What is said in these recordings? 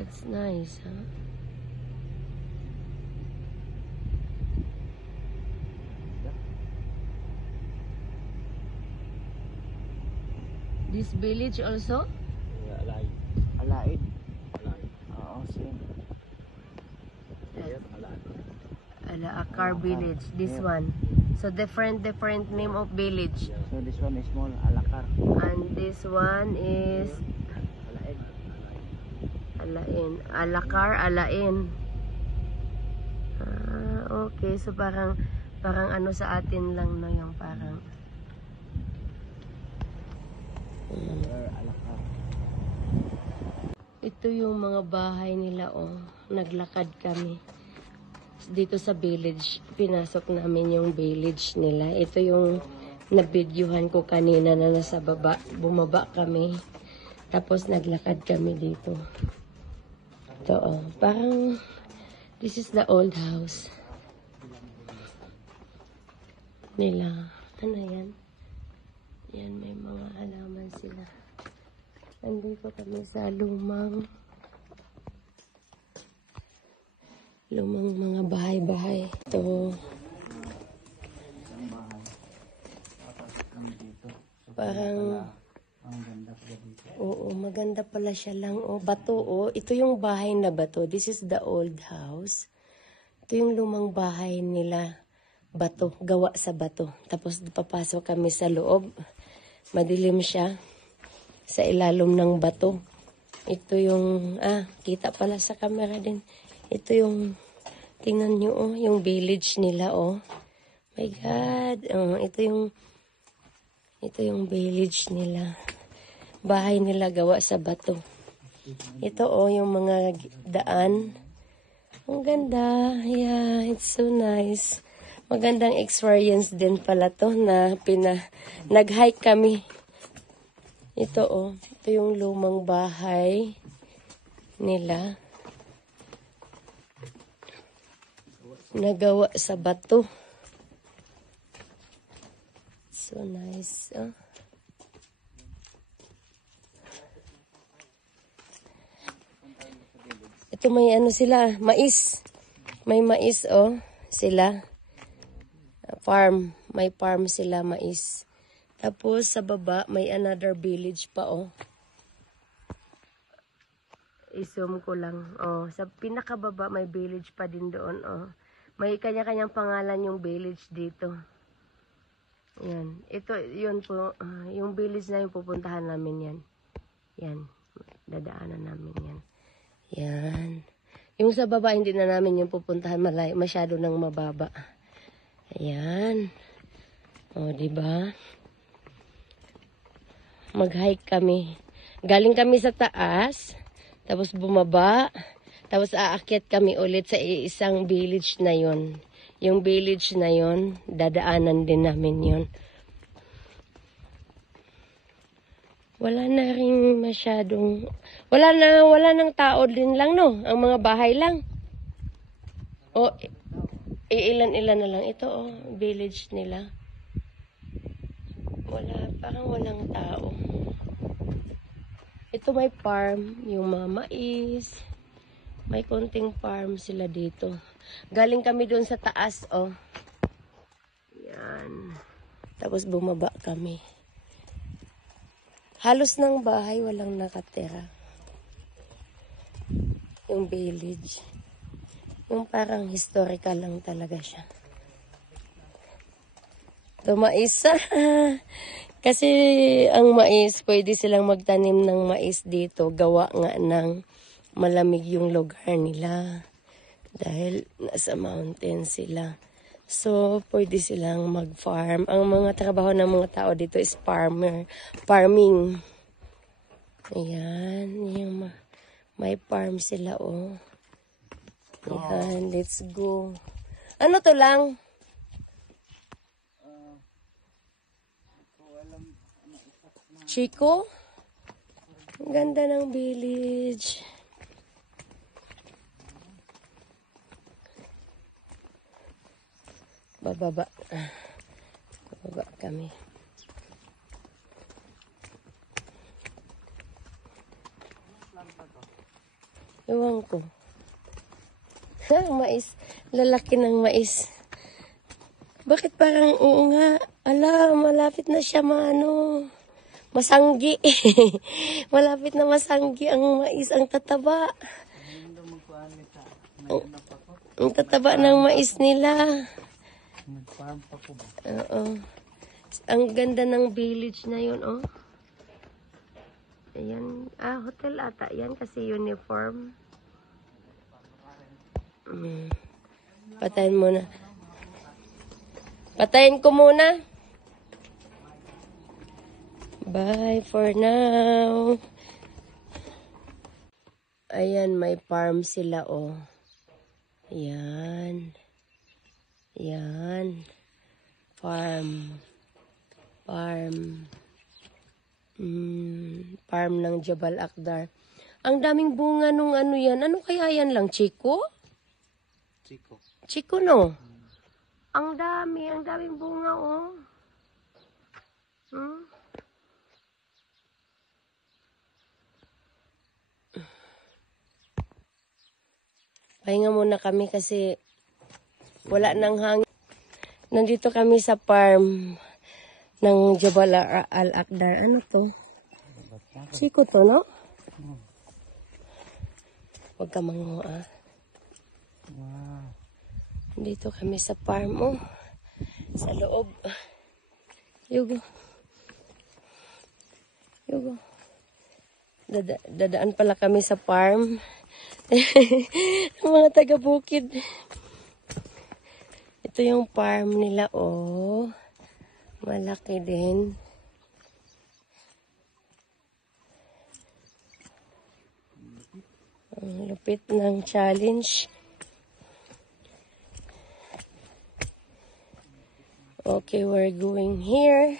That's nice, huh? This village also? Alaid. Alaid. Alaid. Oo, same. Alaakar village, this one. So different name of village. So this one is small, Alakar. And this one is Alaid. Alain. Alakar, Alain. Ah, okay. So parang ano sa atin lang, no, yung parang Alakar. ito yung mga bahay nila, oh. Naglakad kami dito sa village. Pinasok namin yung village nila. Ito yung nabidyuhan ko kanina na nasa baba. Bumaba kami. Tapos naglakad kami dito. Ito, oh. Parang this is the old house nila. Ano yan? Yan, may mga halaman sila. Nandito kami sa lumang mga bahay-bahay. Ito. Parang oo, maganda pala siya lang. Oh, bato, oh. Ito yung bahay na bato. This is the old house. Ito yung lumang bahay nila. Bato, gawa sa bato. Tapos papasok kami sa loob. Madilim siya. Sa ilalim ng bato. Ito yung, kita pala sa camera din. Ito yung, tingnan nyo, oh, yung village nila, oh. My God. Oh, ito yung village nila. Bahay nila gawa sa bato. Ito, oh, yung mga daan. Ang ganda. Yeah, it's so nice. Magandang experience din pala to na nag-hike kami. Ito, oh. Ito yung lumang bahay nila. Nagawa sa bato. So nice, oh. Ito may ano sila, mais. May mais, oh, sila. Farm, may farm sila, mais. Tapos sa baba may another village pa, oh. I-zoom ko lang, oh. Sa pinakababa may village pa din doon, oh. May kanya-kanyang pangalan yung village dito. Yan. Ito, yun po, yung village na yung pupuntahan namin yan. Yan. Dadaanan namin yan. Yan. Yung sa baba, hindi na namin yung pupuntahan, masyado nang mababa. Ayan. O, diba? Mag-hike kami. Galing kami sa taas, tapos bumaba, tapos aakyat kami ulit sa isang village na yon. Yung village na yon, dadaanan din namin yon. Wala na rin masyadong, wala nang tao din lang, no? Ang mga bahay lang. O, ilan-ilan na lang. Ito, oh, village nila. Wala, parang walang tao. Ito may farm, yung mga mais. May konting farm sila dito. Galing kami doon sa taas, oh. Yan. Tapos bumaba kami. Halos ng bahay, walang nakatira. Yung village. Yung parang historical lang talaga siya. Ito, mais. Kasi ang mais, pwede silang magtanim ng mais dito. Gawa nga ng malamig yung lugar nila. Dahil nasa mountain sila. So, pwede silang mag-farm. Ang mga trabaho ng mga tao dito is farming. Ayan. Yung may farm sila, oh. Ayan, let's go. Ano to lang? Chico? Ang ganda ng village. Bababa. Bababa kami. Ewan ko. Mais. Lalaki ng mais. Bakit parang oo nga? Ala, malapit na siya masanggi. Malapit na masanggi ang mais, ang tataba. Ang tataba ng mais nila. Nag-farm pa po ba? Oo. Ang ganda ng village na yun, oh. Ayan. Hotel ata. Yan kasi uniform. Patayin muna. Patayin ko muna. Bye for now. Ayan, may farm sila, oh. Ayan. Yan. Farm. Farm ng Jabal Akdar. Ang daming bunga nung ano yan. Ano kaya yan lang? Chico? Chico, no? Ang daming bunga, oh. Pahinga muna kami kasi wala nang hangin. Nandito kami sa farm ng Jabal Al-Akdar. Ano to? Chico to, no? Huwag ka manguha. Wow. Dito kami sa farm, oh. Sa loob. Yugo. Dadaan pala kami sa farm. Mga taga-bukid. Ito yung farm nila, oh. Malaki din. Ang lupit ng challenge. Okay, we're going here.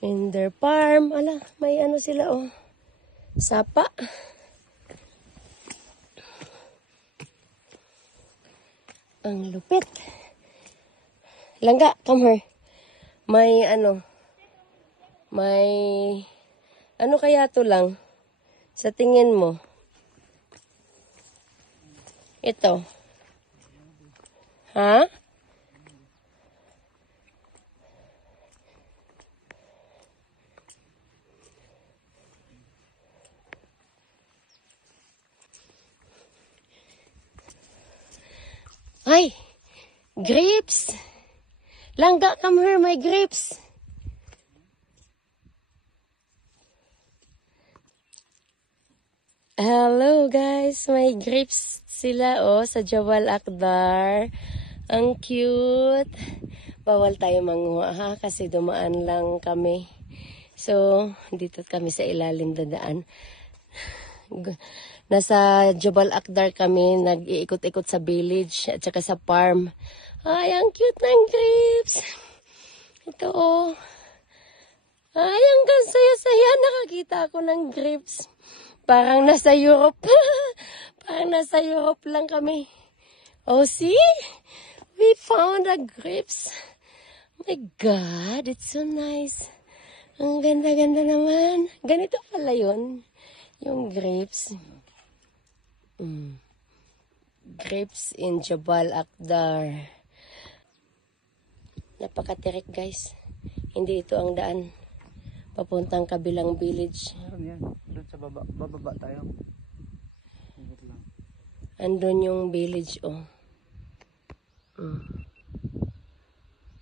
In their farm. Ala, may ano sila, oh. Sapa. Ang lupit. Langga, come here. May ano kaya to lang? Sa tingin mo? Ito. Ha? Ay! Grapes! Langga, come here, my grapes! Hello guys, may grapes sila sa Jabal Akdar. Ang cute. Bawal tayo manguha ha kasi dumaan lang kami. So, dito kami sa ilalim dadaan. Nasa Jabal Akdar kami, nag-iikot-ikot sa village at saka sa farm. Ay, ang cute ng grapes. Ito Ay, ang saya-saya. Nakakita ako ng grapes. Parang nasa Europe. Parang nasa Europe lang kami. Oh, see? We found the grapes. Oh my God, it's so nice. Ang ganda-ganda naman. Ganito pala yun. Yung grapes. Grapes in Jabal Akdar. Napakatirik guys. Hindi ito ang daan. Papuntang kabilang village. Meron yan. Doon sa bababa tayo. Ingat lang. Andun yung village, oh.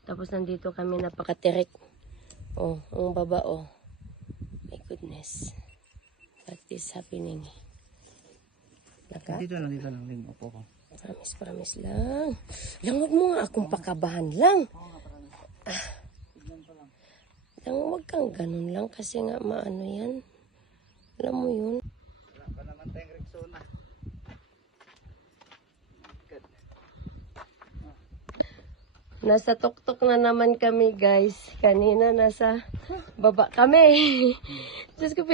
Tapos nandito kami, napakatirik. Oh, ang baba, oh. My goodness. What is happening? Dito lang. Upo ko. Promise lang. Lang, huwag mo nga akong pakabahan lang. Lang, huwag kang ganun lang kasi nga maano yan. Alam mo yun. Wala pa naman tayong Rexona. Nasa tuktok na naman kami guys. Kanina nasa baba kami. Diyos ko,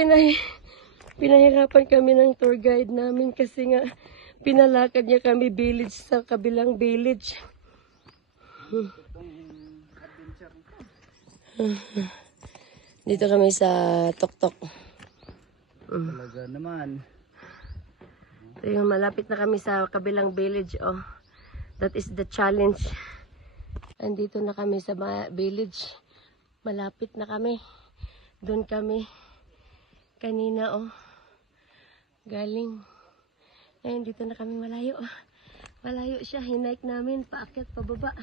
pinahirapan kami ng tour guide namin kasi nga pinalakad niya kami village sa kabilang village. Dito kami sa tuktok. Talaga naman. Ayun, malapit na kami sa kabilang village. Oh, that is the challenge. Andito na kami sa village. Malapit na kami. Doon kami. Kanina, oh. Galing. Ayun, dito na kami malayo. Malayo siya. Hinike namin. Paakyat, pababa.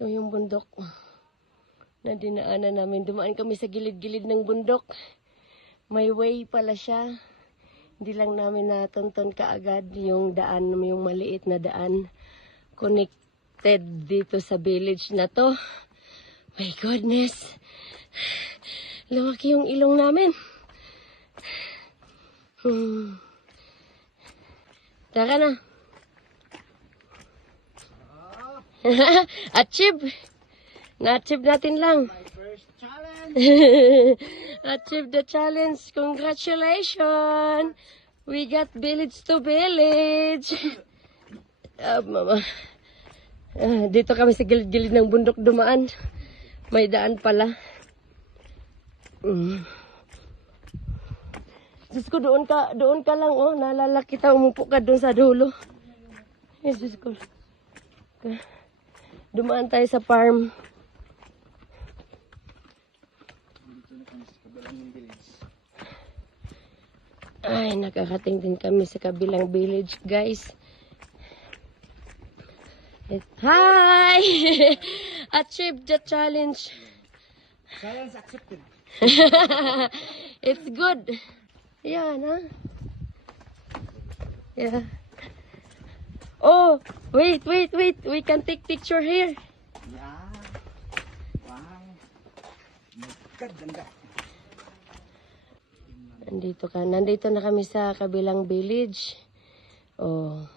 So, yung bundok na dinaanan namin. Dumaan kami sa gilid-gilid ng bundok. May way pala siya. Hindi lang namin natunton kaagad yung daan, yung maliit na daan. Connected dito sa village na to. My goodness. Lumaki yung ilong namin. Tara na. Achieve. Na-achieve natin lang. My first challenge. Achieve the challenge. Congratulations. We got village to village. Mama. Dito kami sa gilid-gilid ng bundok dumaan. May daan pala. Diyos ko, doon ka lang, oh. Naalala kita, umupo ka doon sa dulo. Diyos ko. Dumaan tayo sa farm. Ay, nakakating din kami sa kabilang village, guys. Hi! Achieved the challenge. Challenge accepted. It's good. Yan, ha? Yeah. Oh, wait. We can take picture here. Yeah. Wow. Maganda. Nandito na kami sa kabilang village. Oh.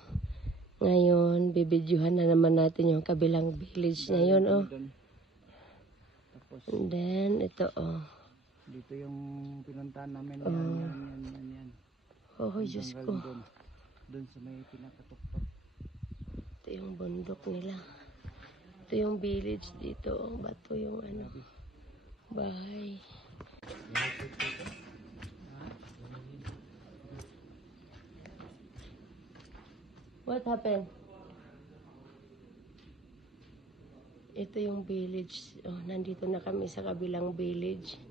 Ngayon, bibidyohan na naman natin yung kabilang village ngayon, oh. Tapos, And then, ito, oh. dito yung pinuntahan namin. Yan. Oh, Diyos ko. Doon sa may pinakatuktok. Ito yung bundok nila. Ito yung village dito, oh. Bato yung ano, bahay. What happened? Ito yung village. Oh, nandito na kami sa kabilang village.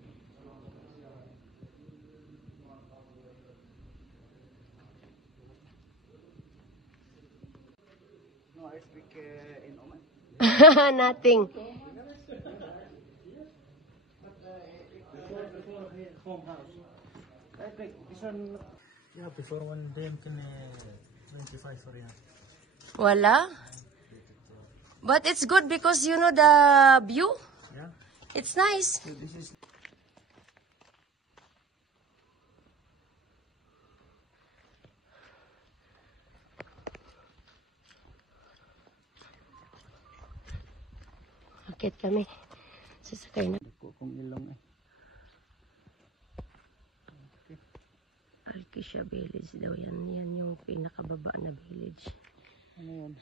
No, I speak in Oman. Nothing. Home house. I think this one. Yeah, before one day can 25 for you. Wala. But it's good because you know the view. Yeah. It's nice. So this is. Akit kami. Sasakay na. Kung ilong eh. Alkisha Village daw yan. Yan yung pinakababa na village. Ano yun?